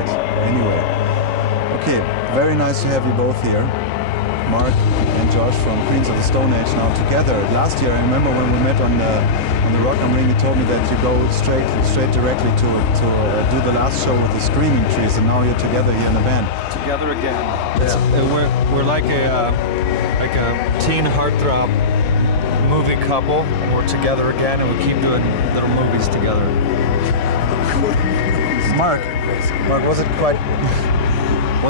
right. Anyway. Okay, very nice to have you both here. Mark and Josh from Queens of the Stone Age now together. Last year, I remember when we met on the Rock am Ring, you told me that you go straight directly to do the last show with the Screaming Trees, and now you're together here in the band. Together again. Yeah. We're like a teen heartthrob movie couple, and we're together again, and we keep doing little movies together. Mark, was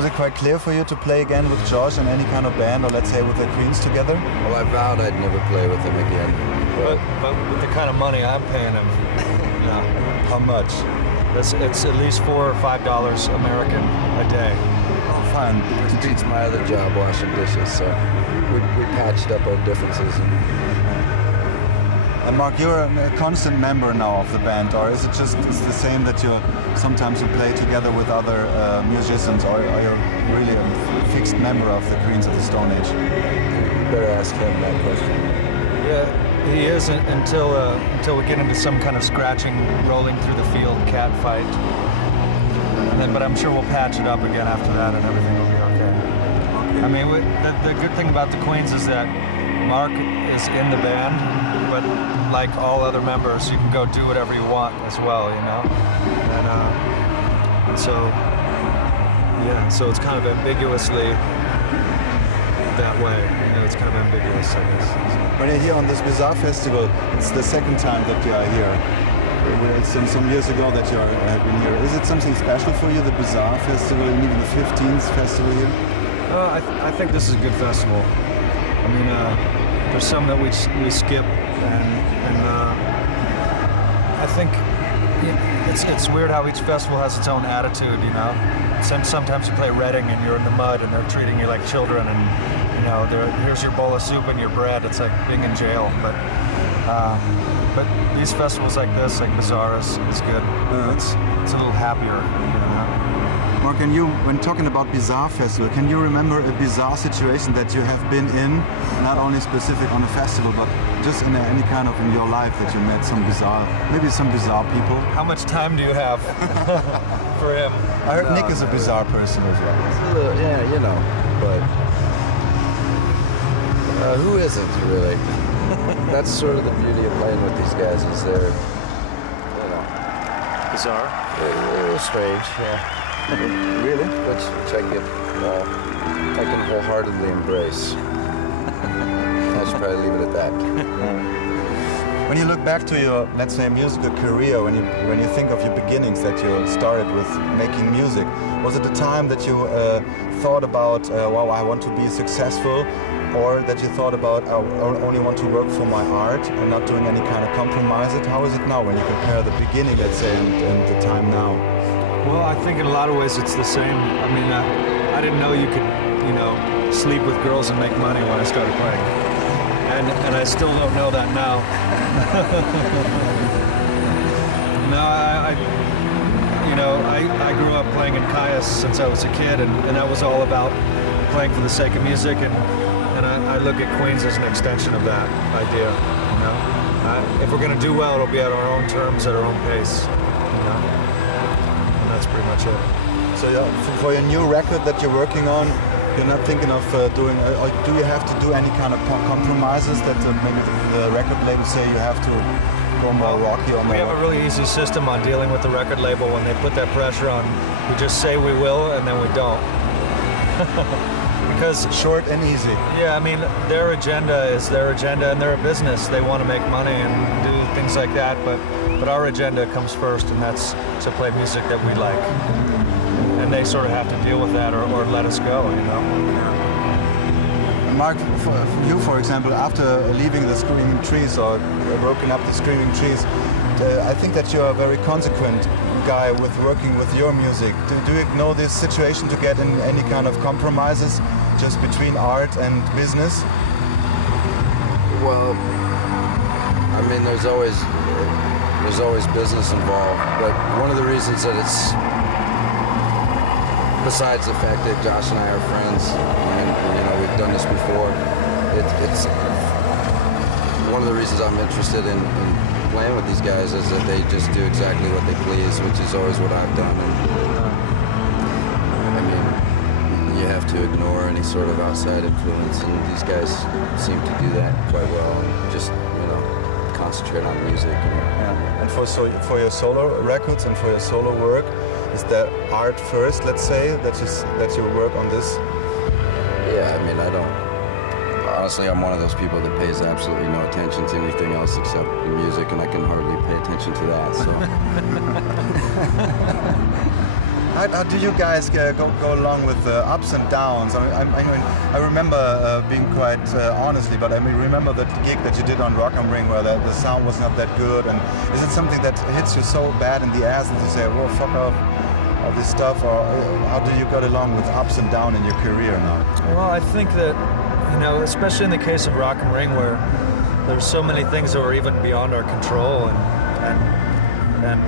it quite clear for you to play again with Josh in any kind of band, or let's say with the Queens together? Well, I vowed I'd never play with him again. But with the kind of money I'm paying him, no. How much? It's at least $4 or $5 American a day. Oh, fine. It beats my other job washing dishes, so we patched up our differences. And Mark, you're a constant member now of the band, or is it just the same that sometimes you play together with other musicians, or are you really a fixed member of the Queens of the Stone Age? You better ask him that question. Yeah, he is until we get into some kind of scratching, rolling through the field cat fight. But I'm sure we'll patch it up again after that, and everything will be okay. I mean, the good thing about the Queens is that Mark is in the band, but like all other members, you can go do whatever you want as well, you know? And so it's kind of ambiguously that way. You know, it's kind of ambiguous, I guess. When you're here on this Bizarre Festival, it's the second time that you are here. It's some years ago that you have been here. Is it something special for you, the Bizarre Festival, and even the 15th festival here? I think this is a good festival. I mean, there's some that we skip, and I think it's weird how each festival has its own attitude, you know. Sometimes you play Reading and you're in the mud and they're treating you like children, and you know, here's your bowl of soup and your bread. It's like being in jail, but these festivals like this, like Bizarre, is good. It's a little happier, you know. Mark, when talking about Bizarre Festival, can you remember a bizarre situation that you have been in, not only specific on a festival, but just in any kind of in your life that you met maybe some bizarre people? How much time do you have for him? I heard Nick is a bizarre person as well. Yeah, you know, but who isn't really? That's sort of the beauty of playing with these guys, is they're, you know, Bizarre? A little strange, yeah. Really? Which I can wholeheartedly embrace. I should probably leave it at that. When you look back to your, let's say, musical career, when you think of your beginnings, that you started with making music, was it a time that you thought about, wow, I want to be successful, or that you thought about, I only want to work for my art and not doing any kind of compromises? How is it now when you compare the beginning, let's say, and the time now? Well, I think in a lot of ways it's the same. I mean, I didn't know you could, you know, sleep with girls and make money when I started playing. And I still don't know that now. No, I grew up playing in Caius since I was a kid, and that was all about playing for the sake of music, and I look at Queens as an extension of that idea, you know. If we're going to do well, it'll be at our own terms, at our own pace, you know. That's pretty much it. So for your new record that you're working on, you're not thinking of doing, or do you have to do any kind of compromises that maybe the record label say you have to go more rocky or more? We have a really easy system on dealing with the record label. When they put that pressure on, we just say we will and then we don't. Because short and easy. Yeah, I mean, their agenda is their agenda, and they're a business. They want to make money and do things like that, but our agenda comes first, and that's to play music that we like. And they sort of have to deal with that or let us go, you know. Mark, you, for example, after leaving the Screaming Trees or broken up the Screaming Trees, I think that you're a very consequent guy with working with your music. Do you know this situation to get in any kind of compromises just between art and business? Well, I mean, there's always business involved, but one of the reasons that it's, besides the fact that Josh and I are friends and, you know, we've done this before, it's one of the reasons I'm interested in playing with these guys is that they just do exactly what they please, which is always what I've done. And you have to ignore any sort of outside influence, and these guys seem to do that quite well. Just concentrate on music. Yeah. And for your solo records and for your solo work, is there art first? Let's say that you work on this. Yeah, I mean, honestly, I'm one of those people that pays absolutely no attention to anything else except the music, and I can hardly pay attention to that. So. How do you guys go along with the ups and downs? I remember being quite honestly, but I remember the gig that you did on Rock am Ring where the sound was not that good. And is it something that hits you so bad in the ass and you say, "Well, fuck off"? All this stuff, or how do you get along with ups and downs in your career now? Well, I think that, especially in the case of Rock am Ring, where there's so many things that are even beyond our control, and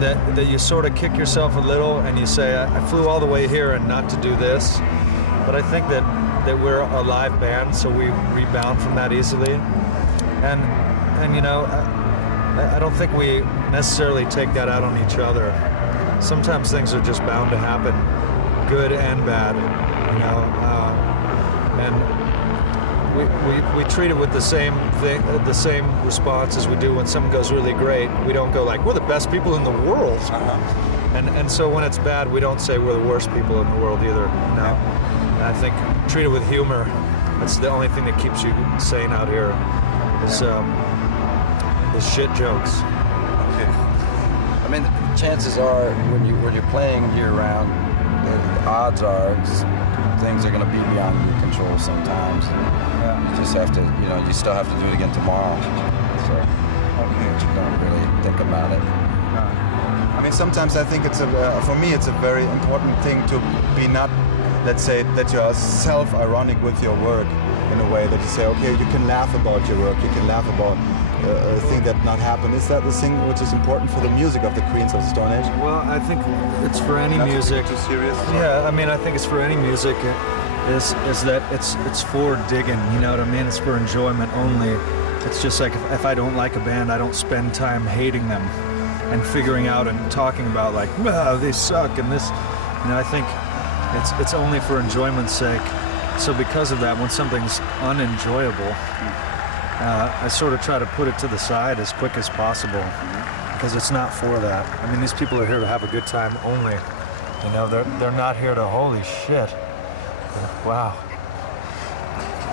that you sort of kick yourself a little and you say, I flew all the way here and not to do this. But I think that we're a live band, so we rebound from that easily. And I don't think we necessarily take that out on each other. Sometimes things are just bound to happen, good and bad, and we treat it with the same thing, the same response as we do when something goes really great. We don't go like, we're the best people in the world. And so when it's bad, we don't say we're the worst people in the world either. And I think treat it with humor. That's the only thing that keeps you sane out here is shit jokes. Okay. I mean, chances are when you're playing year round, the odds are things are going to be beyond your control sometimes. You just have to, you still have to do it again tomorrow. So, you don't really think about it. I mean, sometimes I think for me, it's a very important thing to be not, let's say, that you are self-ironic with your work in a way that you say, okay, you can laugh about your work, you can laugh about a thing that not happened. Is that the thing which is important for the music of the Queens of the Stone Age? Well, I think it's for any music. Too serious? Yeah, I mean, I think it's for any music. Is that it's for digging, you know what I mean? It's for enjoyment only. It's just like if I don't like a band, I don't spend time hating them and figuring out and talking about like, wow, they suck and this. I think it's only for enjoyment's sake. So because of that, when something's unenjoyable, I sort of try to put it to the side as quick as possible because it's not for that. I mean, these people are here to have a good time only. They're not here to, holy shit. Wow.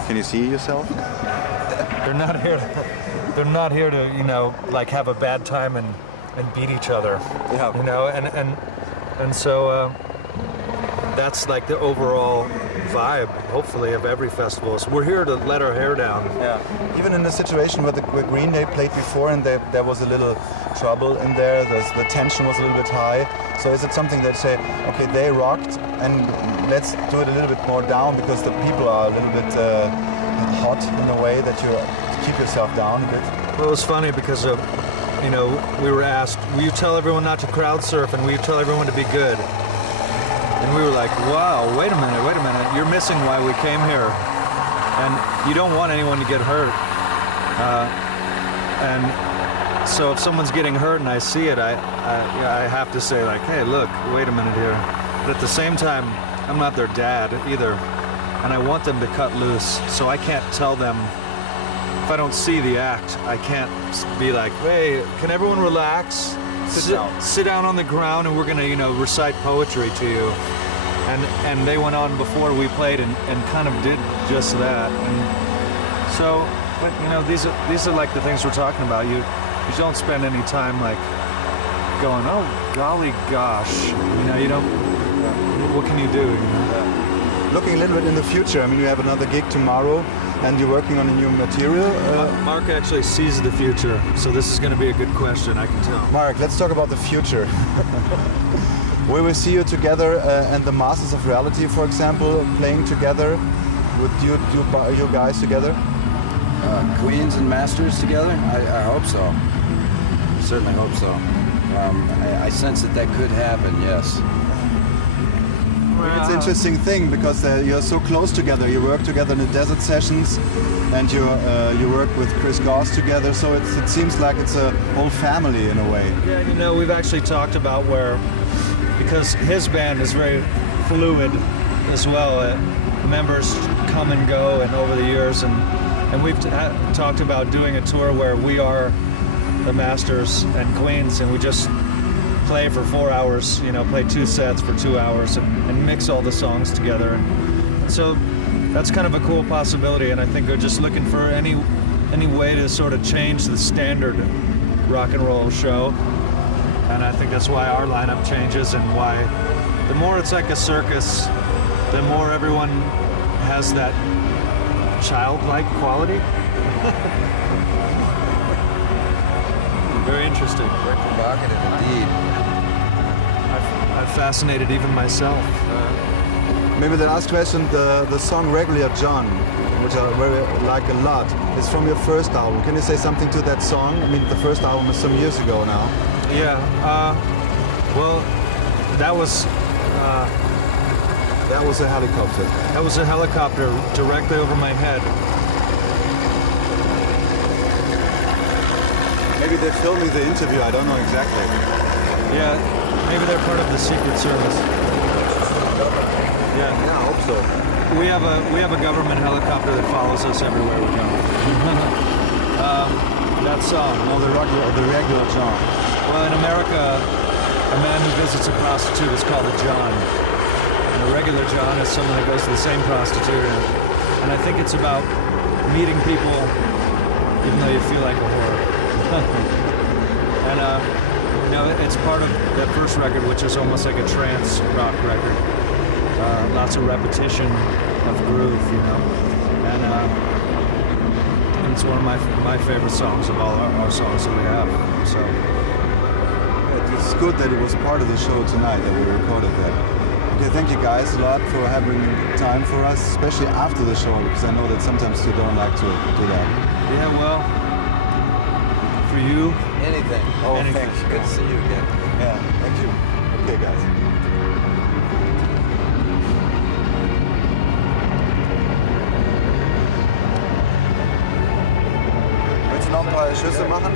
Can you see yourself? They're not here to, like have a bad time and beat each other. Yeah. And so that's like the overall vibe, hopefully, of every festival. So we're here to let our hair down. Yeah. Even in the situation where Green Day played before and there was a little trouble in there, the tension was a little bit high. So is it something that say, okay, they rocked and let's do it a little bit more down because the people are a little bit hot in a way that you keep yourself down a bit? Well, it was funny because we were asked, will you tell everyone not to crowd surf and will you tell everyone to be good? And we were like, wow, wait a minute, you're missing why we came here. And you don't want anyone to get hurt. And so if someone's getting hurt and I see it, I have to say like, hey, look, wait a minute here. But at the same time, I'm not their dad either. And I want them to cut loose. So I can't tell them, if I don't see the act, I can't be like, hey, can everyone relax? Sit down on the ground and we're gonna, recite poetry to you. And they went on before we played and kind of did just that. And so, but these are like the things we're talking about. You don't spend any time like going, oh golly gosh, you don't. What can you do? Looking a little bit in the future, I mean, you have another gig tomorrow, and you're working on a new material. Mark actually sees the future, so this is going to be a good question, I can tell. Mark, let's talk about the future. We will see you together and the Masters of Reality, for example, playing together. Would you guys together? Queens and Masters together? I hope so. I certainly hope so. I sense that could happen, yes. It's an interesting thing because you're so close together. You work together in the desert sessions, and you work with Chris Goss together. So it seems like it's a whole family in a way. Yeah, we've actually talked about where, because his band is very fluid as well. Members come and go, and over the years, and we've talked about doing a tour where we are the masters and queens, and we just play for 4 hours. You know, play 2 sets for 2 hours, and mix all the songs together. And so that's kind of a cool possibility. And I think we're just looking for any way to sort of change the standard rock and roll show. And I think that's why our lineup changes, and why the more it's like a circus, the more everyone has that childlike quality. Very interesting. Very provocative indeed. I've fascinated even myself. Maybe the last question, the song Regular John, which I really like a lot, is from your first album. Can you say something to that song? I mean, the first album is some years ago now. Yeah, well, that was a helicopter. That was a helicopter directly over my head. Maybe they're filming the interview, I don't know exactly. Yeah, maybe they're part of the Secret Service. Yeah, I hope so. We have a government helicopter that follows us everywhere we go. That song. No, the regular John. Well, in America, a man who visits a prostitute is called a John. And a regular John is someone that goes to the same prostitute. And I think it's about meeting people even though you feel like a whore. And you know, it's part of that first record, which is almost like a trance rock record. Lots of repetition of groove, you know. And it's one of my favorite songs of all our songs that we have. So it's good that it was part of the show tonight that we recorded that. Okay, thank you guys a lot for having time for us, especially after the show, because I know that sometimes you don't like to do that. Yeah, well, for you, anything. Oh, anything. thanks. Good to see you again. Yeah, thank you. Okay, guys. Willst du noch ein paar Schüsse machen?